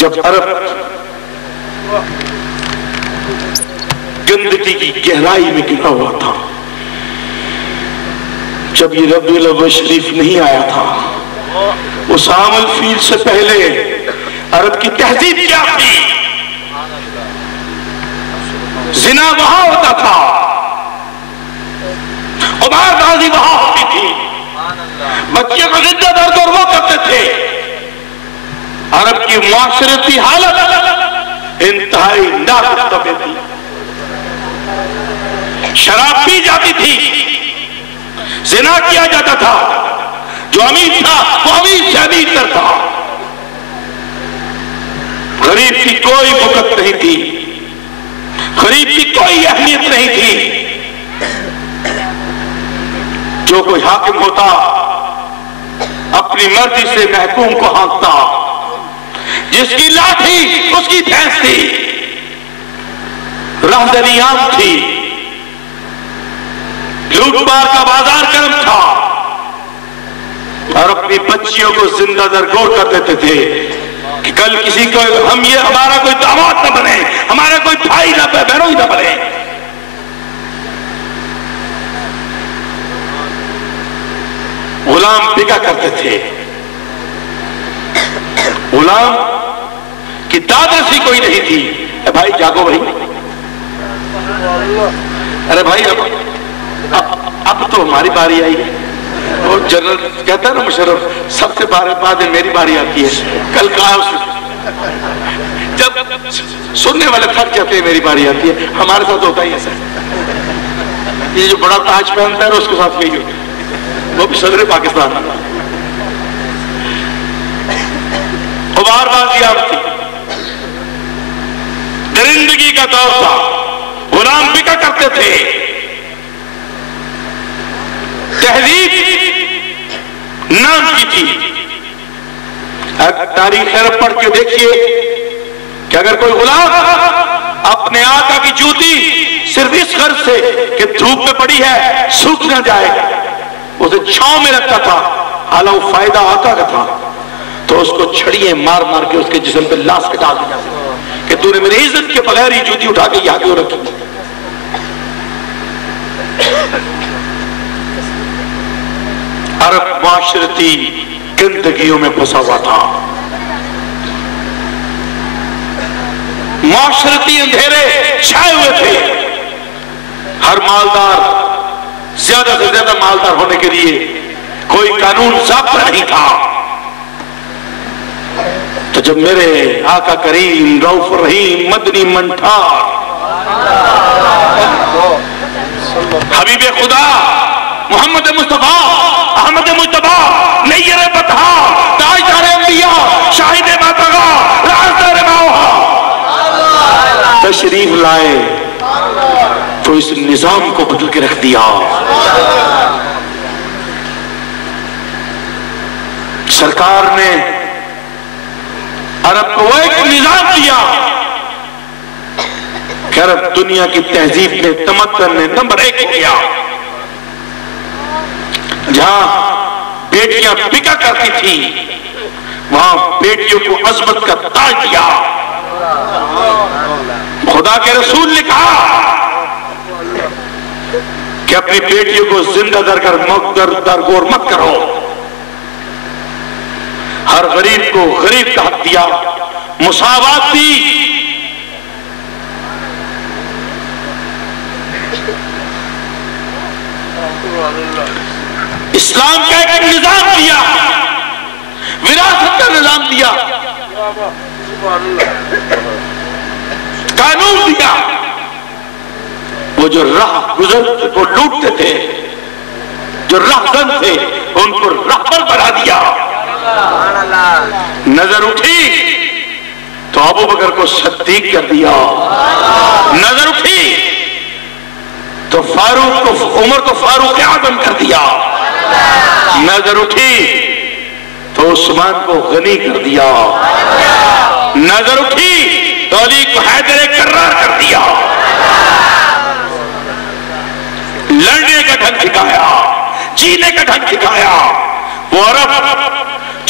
جب عرب گندگی کی گہرائی میں گرا ہوا تھا، جب یہ ربیع الاول شریف نہیں آیا تھا، اس عام الفیل سے پہلے عرب کی تہذیب کیا تھی؟ زنا وہاں ہوتا تھا، قمار بازی وہاں ہوتی تھی، بچے کو زندہ درد اور وہ کرتے تھے۔ عرب کی معاشرتی حالت انتہائی ناگفتگو تھی، شراب پی جاتی تھی، زنا کیا جاتا تھا، جو امیر تھا وہ امیر سے امیر تر تھا، غریب کی کوئی بکت نہیں تھی، غریب کی کوئی اہمیت نہیں تھی۔ جو کوئی حاکم ہوتا اپنی مرضی سے محکوم کو ہانکتا، جس کی لاٹھی اس کی بھینس تھی، راہدری عام تھی، لوٹ مار کا بازار گرم تھا، اور اپنی بچیوں کو زندہ درگور کر دیتے تھے کہ کل کسی کو ہمارا کوئی داماد نہ بنے، ہمارا کوئی بھائی نہ بہنوئی نہ بنے۔ غلام بکا کرتے تھے، غلام کی دادرسی کوئی نہیں تھی۔ اے بھائی جاگو بھائی، ارے بھائی اب تو ہماری باری آئی ہے۔ وہ جنرل کہتا ہے نا مشرف، سب سے بعد میری باری آتی ہے، کل کہا اس نے، جب سننے والے تھک جاتے ہیں میری باری آتی ہے، ہمارے ساتھ ہوتا ہی ایسا۔ یہ جو بڑا تاج پہنتا ہے اس کے ساتھ یہی ہوتا ہے، وہ بھی صدر پاکستان۔ غبار بازی عام تھی، درندگی کا دور تھا، غلام بکا کرتے تھے۔ تہذیب نام کی تھی۔ تاریخ عرب پڑھ کے دیکھیے کہ اگر کوئی غلام اپنے آقا کی جوتی صرف اس غرض سے کہ دھوپ میں پڑی ہے سوکھ نہ جائے، اسے چھاؤں میں رکھتا تھا، حالانکہ وہ فائدہ آقا کا تھا، تو اس کو چھڑیے مار مار کے اس کے جسم پہ لاس کے ڈال دیا کہ تو نے میری عزت کے بغیر ہی جوتی اٹھا کے یہاں کیوں رکھی۔ عرب معاشرتی گندگیوں میں پھنسا ہوا تھا، معاشرتی اندھیرے چھائے ہوئے تھے۔ ہر مالدار زیادہ سے زیادہ مالدار ہونے کے لیے کوئی قانون ضابطہ نہیں تھا۔ تو جب میرے آقا کریم رؤوف الرحیم مدنی منٹھار حبیب خدا محمد مصطفیٰ احمد مجتبی نیر بطحا تاجدار انبیاء شاہد ماتغا رازدار ماوہا تشریف لائے تو اس نظام کو بدل کے رکھ دیا۔ سرکار نے عرب کو وہ ایک نظام دیا کہ عرب دنیا کی تہذیب میں تمدن میں نمبر 1 ہو گیا۔ جہاں بیٹیاں بکا کرتی تھی وہاں بیٹیوں کو عظمت کا تاج دیا۔ خدا کے رسول نے کہا کہ اپنی بیٹیوں کو زندہ درگور مت کرو۔ ہر غریب کو غریب کا حق دیا، مساوات دی۔ اسلام کا ایک نظام دیا، وراثت کا نظام دیا، قانون دیا۔ وہ جو راہ گزر کو لوٹتے تھے، جو راہزن تھے، ان کو راہبر بنا دیا۔ نظر اٹھی تو ابو بکر کو صدیق کر دیا، نظر اٹھی تو فاروق کو عمر کو فاروق اعظم کر دیا، نظر اٹھی تو عثمان کو غنی کر دیا، نظر اٹھی تو علی کو حیدر کرار کر دیا۔ لڑنے کا ڈھنگ سکھایا، جینے کا ڈھنگ سکھایا۔ وہ عرب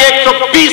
120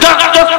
10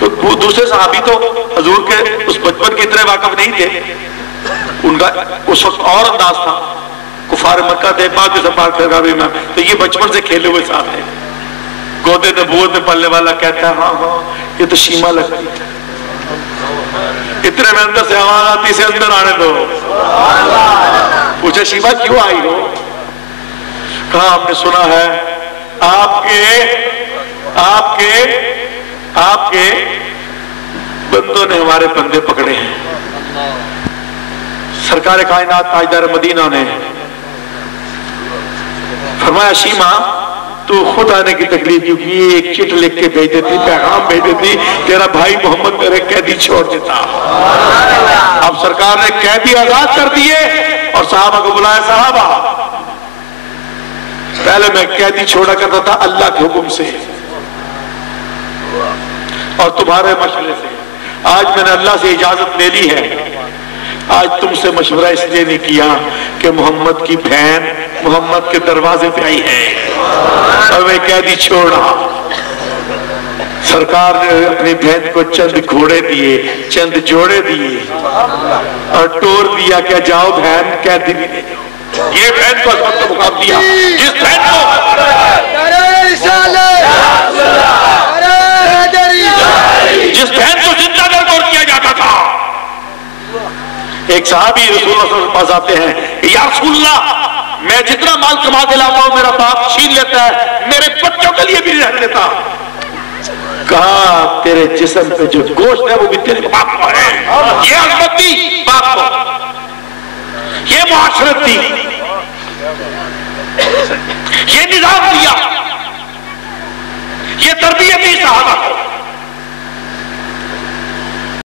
تو دوسرے صحابی تو حضور کے اس بچپن کی اتنے واقف نہیں تھے، ان کا اس وقت اور انداز تھا، کفار مکہ تھے، بعد میں تو یہ بچپن سے کھیلے ہوئے ساتھ ہیں. گودے نبوت میں پلنے والا کہتا ہے ہاں ہاں یہ تو شیما لگتی ہے. اتنے میں اندر سے آواز آتی سے اندر آنے دو. پوچھا شیما کیوں آئی ہو؟ کہا ہم نے سنا ہے آپ کے بندوں نے ہمارے بندے پکڑے ہیں. سرکار کائنات تاجدار مدینہ نے فرمایا شیما تو خود آنے کی تکلیف کیوں کی؟ ایک چٹ لکھ کے بھیج دیتی، پیغام بھیج دیتی، تیرا بھائی محمد میرے قیدی چھوڑ دیتا. اب سرکار نے قیدی آزاد کر دیے اور صحابہ کو بلایا. صحابہ پہلے میں قیدی چھوڑا کرتا تھا اللہ کے حکم سے اور تمہارے مشورے سے. آج میں نے اللہ سے اجازت لے لی ہے. آج تم سے مشورہ اس لیے نہیں کیا کہ محمد کی بہن محمد کے دروازے پہ آئی ہے اور میں قیدی چھوڑ رہا. سرکار نے اپنی بہن کو چند گھوڑے دیے، چند جوڑے دیے اور ٹور دیا کہ جاؤ بہن قیدی بھی دے جاؤ. یہ بہن کو عظمت کا مقام دیا. جس بہن کو زندہ دور کیا جاتا تھا. ایک صحابی رسول اللہ صلی اللہ علیہ وسلم کے پاس آتے ہیں، یا رسول اللہ میں جتنا مال کما کے لاتا ہوں میرا باپ چھین لیتا ہے، میرے بچوں کے لیے بھی نہیں رکھ لیتا. کہا تیرے جسم پہ جو گوشت ہے وہ بھی تیرے باپ کو ہے. یہ عظمت دی باپ کو، یہ معاشرت دی، یہ نظام دیا، یہ تربیت دی صحابہ